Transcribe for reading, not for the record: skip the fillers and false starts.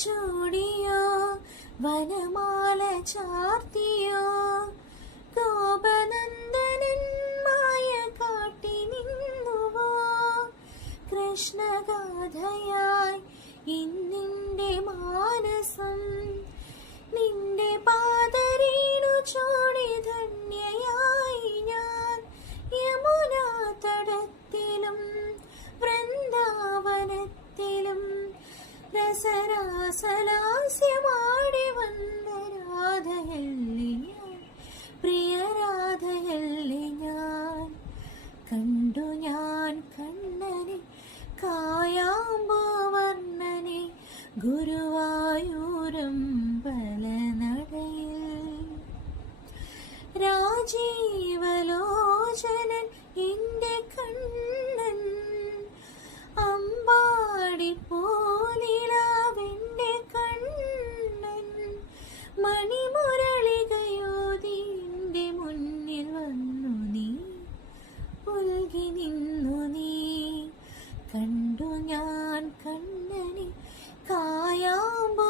ചൂടിയോ വനമാല ചാർത്തിയോ ഗോപനന്ദനൻ മായ കാട്ടി നിന്നുവോ കൃഷ്ണഗാഥയായി ഇന്നിൻ്റെ മാനസം നിന്റെ പാദരേണു ചോടി ധന്യയായി ഞാൻ യമുനാ തടത്തിലും വൃന്ദാവനത്തിലും രസരാസലാസ്യമാടി വന്ന രാധയല്ലേ ഞാൻ, പ്രിയ രാധയല്ലേ ഞാൻ. കണ്ടു ഞാൻ കണ്ണനെ കായാമ്പൂവർണ്ണനെ ഗുരുവായൂരമ്പലനടയിൽ. രാജീവലോചനൻ എൻ്റെ കണ്ണൻ അമ്പാടി പോലിലാവെൻ്റെ കണ്ണൻ മണിമുരളികയോതി എൻ്റെ മുന്നിൽ വന്നു നീ പുൽകി നിന്നു നീ. കണ്ടു ഞാൻ കണ്ണനെ കായാമ്പൂവർണ്ണനെ